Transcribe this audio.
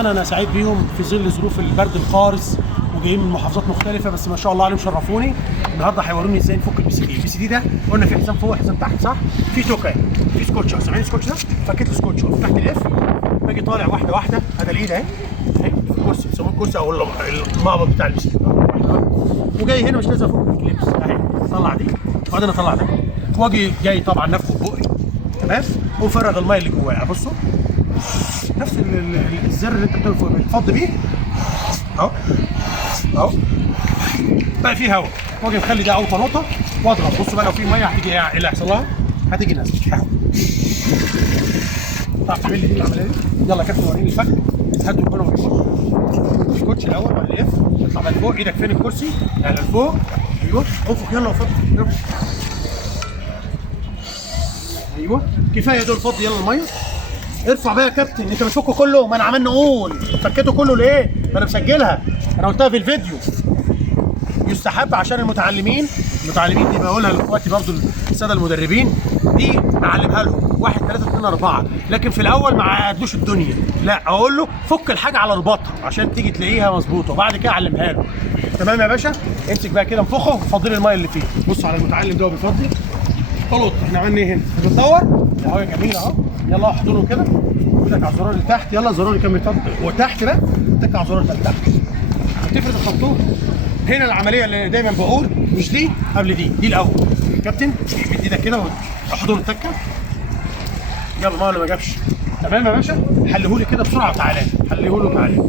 انا سعيد بيهم في ظل ظروف البرد القارس وجايين من محافظات مختلفه، بس ما شاء الله عليهم شرفوني. النهارده هيوروني ازاي نفك البي سي دي. البي سي دي ده قلنا في حزام فوق وحزام تحت، صح؟ في توكه، في سكوتش، سامعين السكوتش ده؟ فكيت السكوتش وقف تحت الاف، باجي طالع واحده واحده. هذا الايد اهي في الكرسي، بيسموه الكرسي او المقبض بتاع البي سي دي. وجاي هنا مش لازم افك الكليبس اهي، اطلع دي وبعدين اطلع ده، واجي جاي طبعا نفخه ببقي، تمام؟ ومفرغ الميه اللي جواه. بصوا نفس الزر اللي انت بتفضي بيه اهو اهو، بقى فيه هواء. واجي مخلي ده اوطى نقطه واضغط. بصوا بقى لو في ميه هتيجي ايه اللي هيحصل لها؟ هتيجي نازله اهو. تعرف تعمل لي دي العمليه دي؟ يلا يا كابتن وريني الفك. هاتوا الكره والكوتش. الكوتش الاول وبعدين اف، اطلع بقى لفوق. ايدك فين الكرسي؟ يعني لفوق. ايوه انفخ يلا وفضي. ايوه كفايه دول، فضي يلا الميه. ارفع بقى يا كابتن. انت بتفكه كله؟ ما انا عمال نقول فكيته كله ليه؟ ما انا مسجلها، انا قلتها في الفيديو. يستحب عشان المتعلمين دي بقولها لاخواتي برضو الساده المدربين، دي اعلمها لهم 1 3 2 4. لكن في الاول ما اعدلوش الدنيا، لا اقول له فك الحاجه على رباطها عشان تيجي تلاقيها مظبوطه، وبعد كده اعلمها له. تمام يا باشا؟ امسك بقى كده انفخه وفضي لي الميه اللي فيه. بص على المتعلم ده بيفضي. خلط. احنا عملنا ايه هنا؟ بتدور اهو يا جميل اهو. يلا احضنه كده، ايدك على الزرار اللي تحت. يلا الزرار اللي كان بيفضي وتحت بقى، اتك على الزرار اللي تحت. تفرد الخطوط. هنا العمليه اللي دايما بقول مش دي قبل دي الاول. كابتن مد ايدك كده واحضن التكه. يلا ما جابش. تمام يا باشا؟ حلهولي كده بسرعه وتعالى. حلهولي وتعالى.